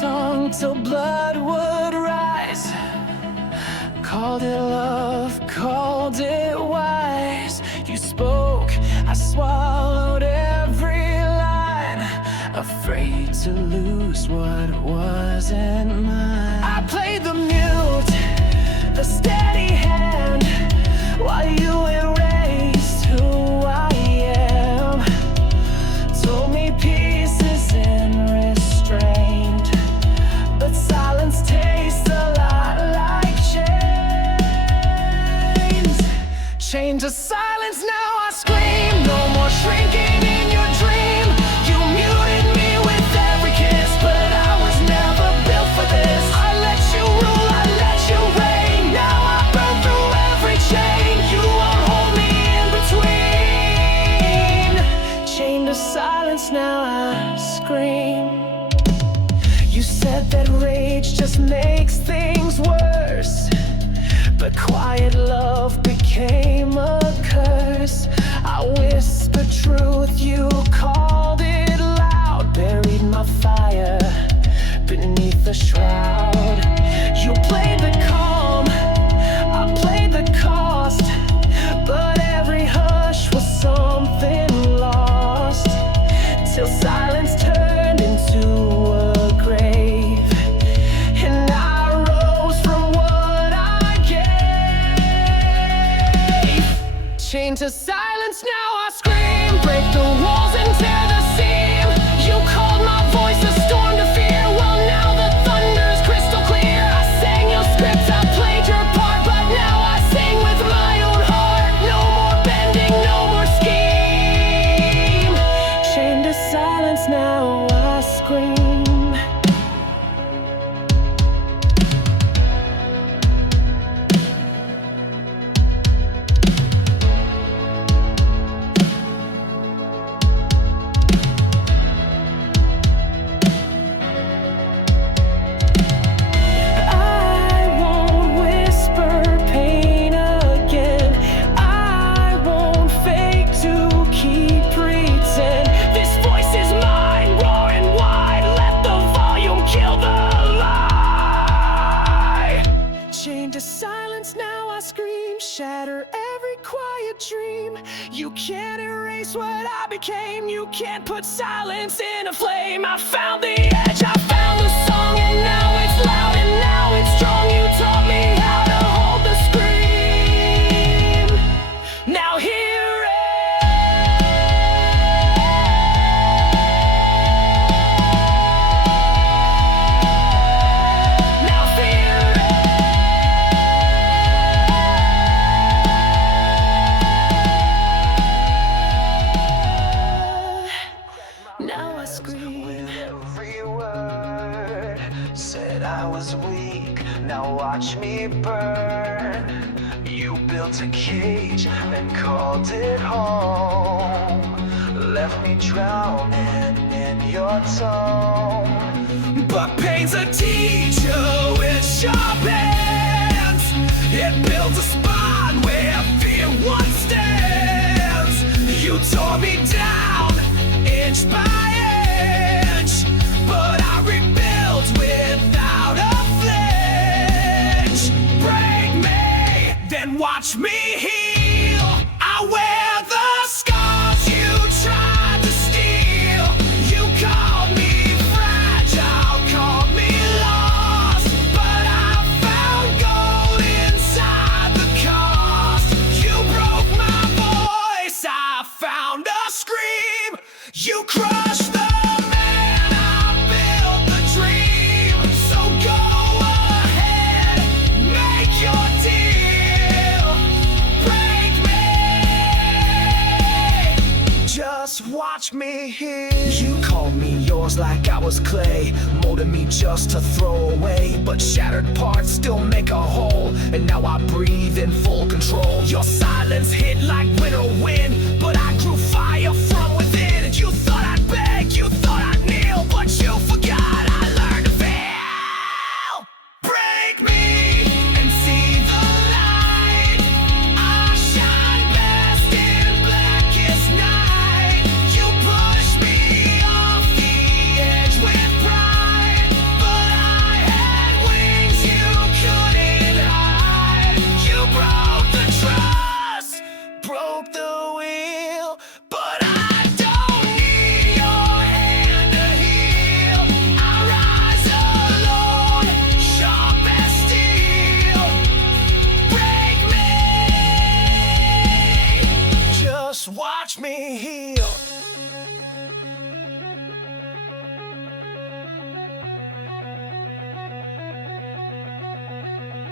tongue till blood would rise. Called it love, called it wise. You spoke, I swallowed every line, afraid to lose what wasn't mine. I played the mute, the steady hand, while you erased who I am. Told me peace isn't restrained, but silence tastes a lot like chains. Chained to silence, now I scream. No more shrinking in your dream. You muted me with every kiss, but I was never built for this. I let you rule, I let you reign. Now I burn through every chain. You won't hold me in between. Chained to silence, now I scream. You said that rage just makes things worse, but quiet love became a curse. I whispered truth, you called it loud. Buried my fire beneath the shroud. You played the calm, I played the cost, but every hush was something lost. Till silence turned into a grave, and I rose from what I gave. Chained to silence, now I scream. Break the walls and tear the seam. You called my voice a storm to fear. Well, now the thunder's crystal clear. I sang your script, I played your part, but now I sing with my own heart. No more bending, no more scheme. Chained to silence, now I scream. To silence, now I scream. Shatter every quiet dream. You can't erase what I became. You can't put silence in a flame. I found the edge, I found the song, and now it's loud and now it's strong. You taught me how to hold the scream. Now hear it. Now fear it. Now I scream. With every word, said I was weak, now watch me burn. You built a cage and called it home, left me drowning in your tone. But pain's a teacher with sharp hands. It builds a spine where fear once stands. You tore me down inch by inch, but I rebuilt without a flinch. Break me, then watch me heal. I wear the scars you tried to steal. You called me fragile, called me lost, but I found gold inside the cost. You broke my voice, I found a scream. You crushed the man, I built the dream. So go ahead, make your deal. Break me, just watch me heal. You called me yours like I was clay, molded me just to throw away, but shattered parts still make a whole, and now I breathe in full control. Your silence hit like winter wind, but I grew fire from within. And you thought I'd beg, you thought I'd kneel, but you forgot I learned to feel. Break me and see the light. I shine best in blackest night. You push me off the edge with pride,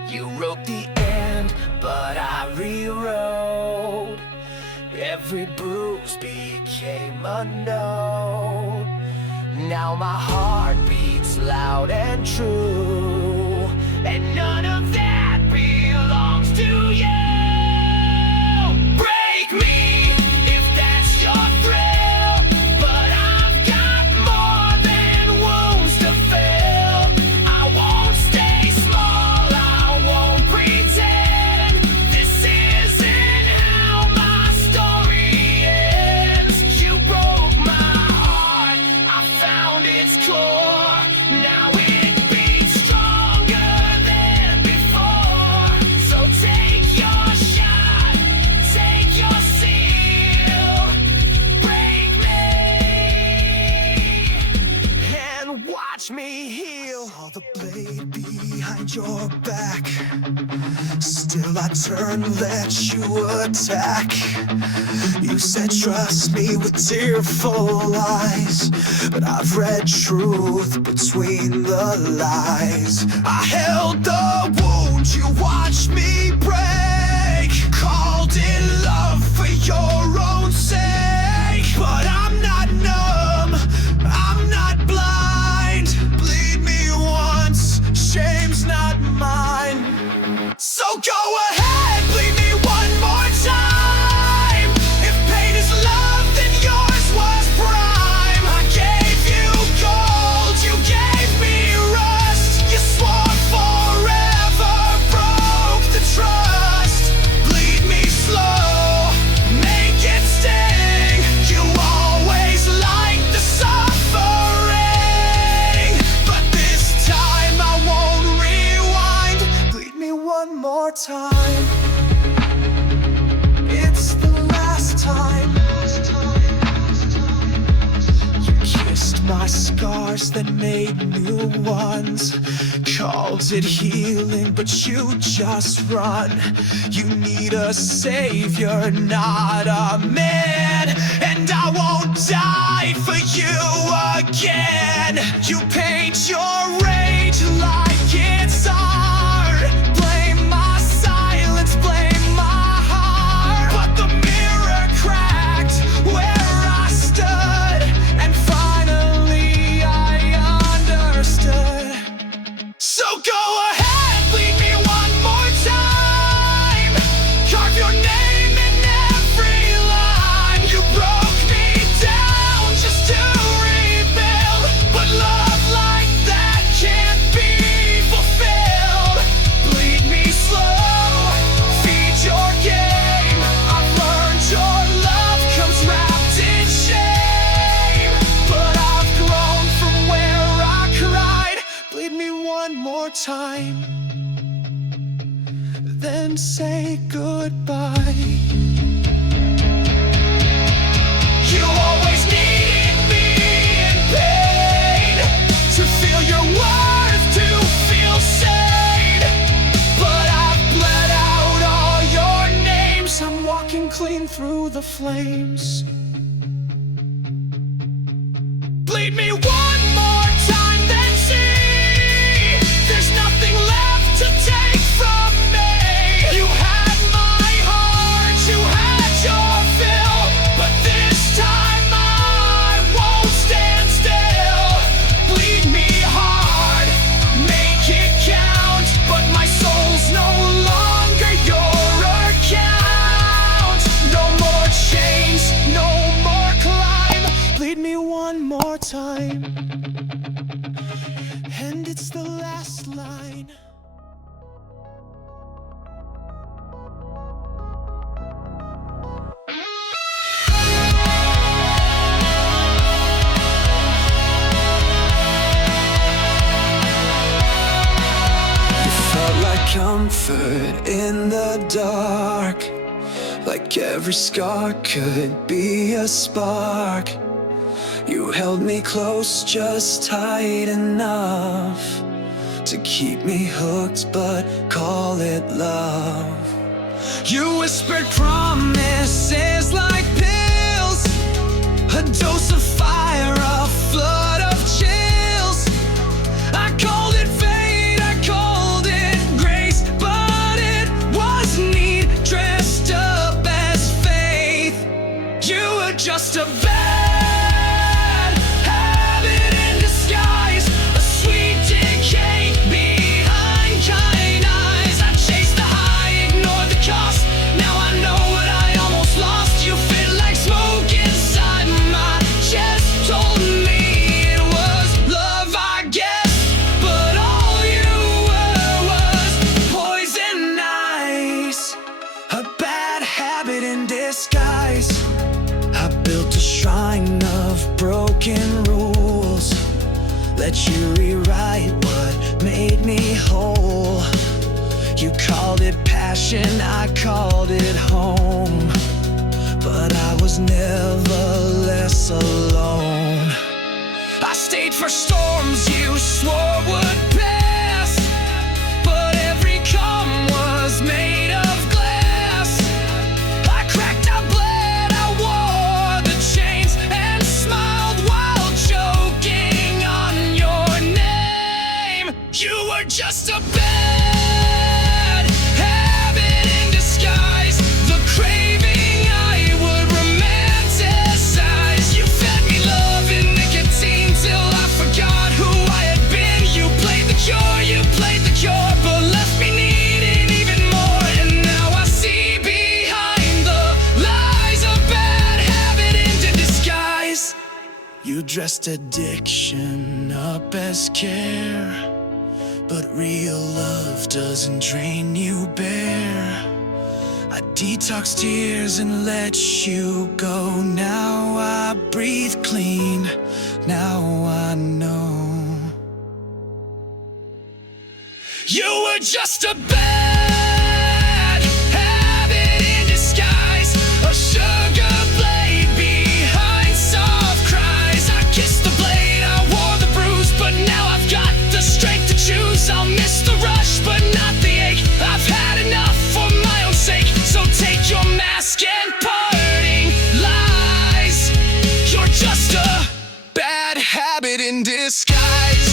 You wrote the end, but I rewrote. Every bruise became a note. Now my heart beats loud and true, and none of that belongs to you. Break me if that's your thrill, but I've got more than wounds to fill. I won't stay small, I won't pretend. This isn't how my story ends. You broke my heart, I found its core. Now it beats stronger than before. So take your shot, take your seal, break me, and watch me heal. Saw the blade behind your back. Still I turn, let you attack. You said trust me with tearful eyes, but I've read truth between the lies. I held the wound, you watched me break. Called it love for your own sake, but I'm not numb, I'm not blind. Bleed me once, shame's not mine. So go ahead, bleed me one more time. If pain is love, then yours was prime. I gave you gold, you gave me rust. You swore forever, broke the trust. Bleed me slow, make it sting. You always like the suffering, but this time I won't rewind. Bleed me one more time. It's the last time. You kissed my scars, then made new ones. Called it healing, but you just run. You need a savior, not a man. And I won't die for you again. You paint your rage like it's art. Blame my silence, blame my heart. But the mirror cracked where I stood, and finally I understood. So go ahead, bleed me one more time. Carve your name in every line. You broke me down just to rebuild, but love like that can't be fulfilled. Bleed me slow, feed your game. I've learned your love comes wrapped in shame, but I've grown from where I cried. Bleed me one more time, then say goodbye. You always needed me in pain, to feel your worth, to feel sane. But I've bled out all your names, I'm walking clean through the flames. Bleed me one more time, then see there's nothing left to take from me. You had my heart, you had your fill, but this time I won't stand still. Bleed me hard, make it count, but my soul's no longer your account. No more chains, no more climb. Bleed me one more time, and it's the last line. You felt like comfort in the dark, like every scar could be a spark. You held me close, just tight enough to keep me hooked, but call it love. You whispered promises like pills, a dose of fire, a flood of chills. I called it fate, I called it grace, right what made me whole. You called it passion, I called it home, but I was never less alone. I stayed for storms you swore would pass, but every calm was made of glass. I cracked, I bled, I wore the chains and smiled while choking on your name. You were just a bad habit in disguise, the craving I would romanticize. You fed me love and nicotine till I forgot who I had been. You played the cure, you played the cure, but left me needing even more. And now I see behind the lies, a bad habit into disguise. You dressed addiction up as care, but real love doesn't drain you bare. I detoxed tears and let you go. Now I breathe clean, now I know. You were just a bad habit in disguise, a sugar blade behind soft cries. I kissed the blade, I wore the bruise, but now I've got the strength to choose. I'll miss the rush, but not the ache. I've had enough for my own sake, so take your mask and parting lies. You're just a bad habit in disguise.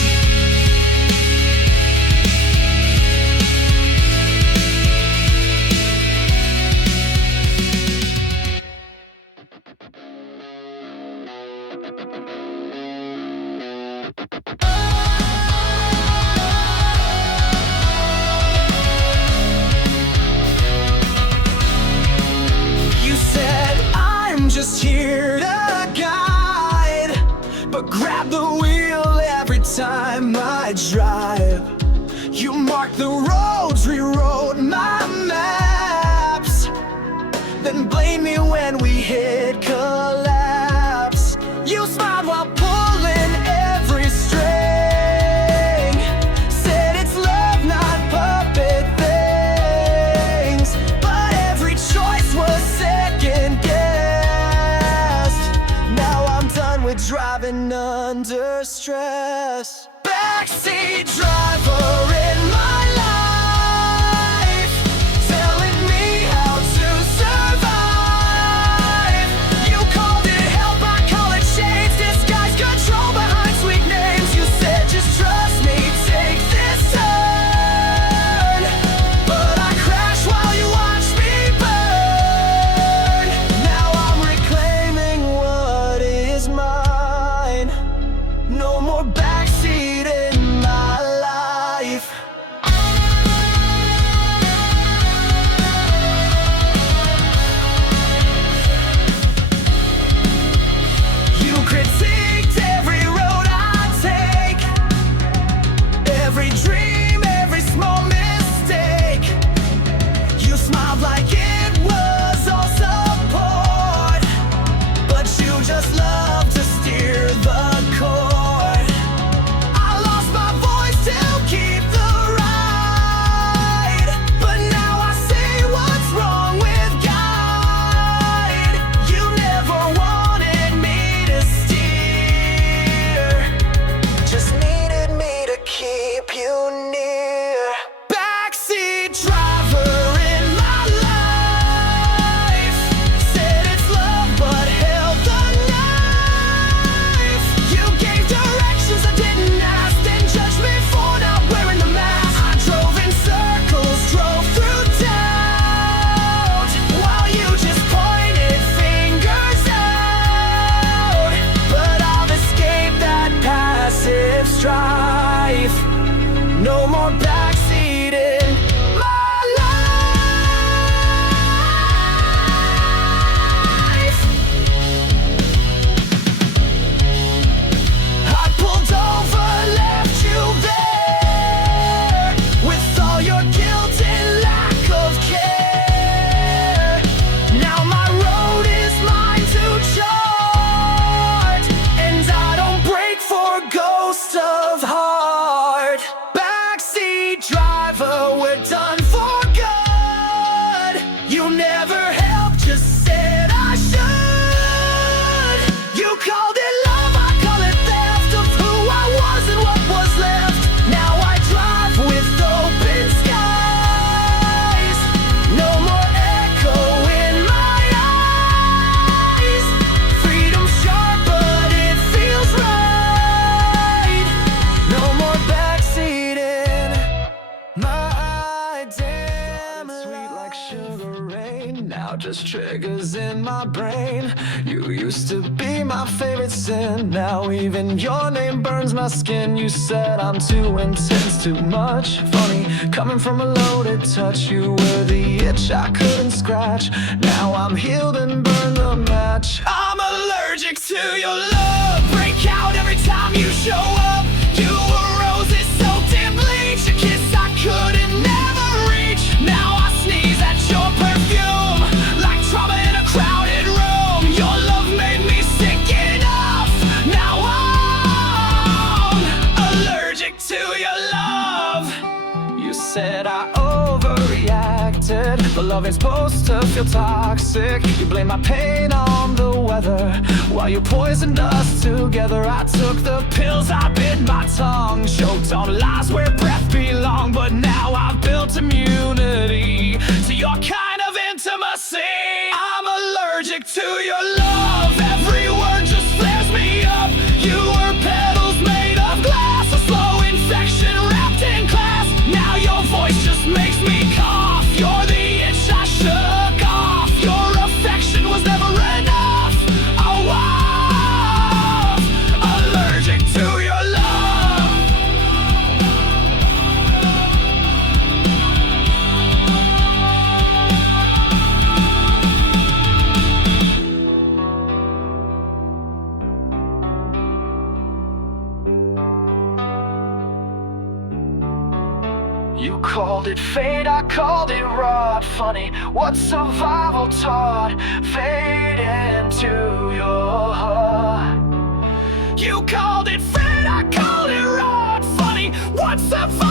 You said I'm just here to guide, but grab the wheel every time I drive. You marked the roads, rewrote my maps, then blame me when we hit collapse. You smiled while pulling every string, said it's love, not puppet things, but every choice was second guessed. Now I'm done with driving under stress. Backseat driver in my life, telling me how to survive. You called it help, I call it shades, disguise control behind sweet names. You said just trust me, take this turn, but I crashed while you watched me burn. Now I'm reclaiming what is mine. No more backseat in my life. You critiqued every road I take, every dream, every small mistake. You smiled like it was all support, but you just love to steer the course. I lost my voice to keep the ride, but now I see what's wrong with guide. You never wanted me to steer, just needed me to keep you near. Backseat driver in my life, said it's love but held the knife. You gave directions I didn't ask, then judged me for not wearing the mask. I drove in circles, drove through doubt, while you just pointed fingers out. But I've escaped that passive strife. No more backseat in my life. I pulled over, left you there, with all your guilt and lack of care. Now my road is mine to chart, and I don't break for ghosts of heart. just triggers in my brain. You used to be my favorite sin. Now even your name burns my skin. You said I'm too intense, too much. Funny, coming from a loaded touch. You were the itch I couldn't scratch. Now I'm healed and burn the match. I'm allergic to your love. Break out every time you show up. You were roses soaked in bleach. A kiss I couldn't never reach. Now I sneeze at your perfume like trauma in a crowded room. Your love made me sick enough. Now I'm allergic to your love. You said I overreacted, but love ain't supposed to feel toxic. You blame my pain on the weather while you poisoned us together. I took the pills, I bit my tongue, choked on lies where breath belonged. But now I've built immunity to your kind of intimacy. I'm allergic to your love. Every word just flares me up. You were petals made of glass, a slow infection wrapped in glass. Now your voice just makes me cough. You're the itch I shook off. Your affection was never enough. Oh, I'm allergic to your love. You called it fate, I called it rot. Funny what survival taught. Fade into your heart. You called it fate, I called it rot. Funny what survival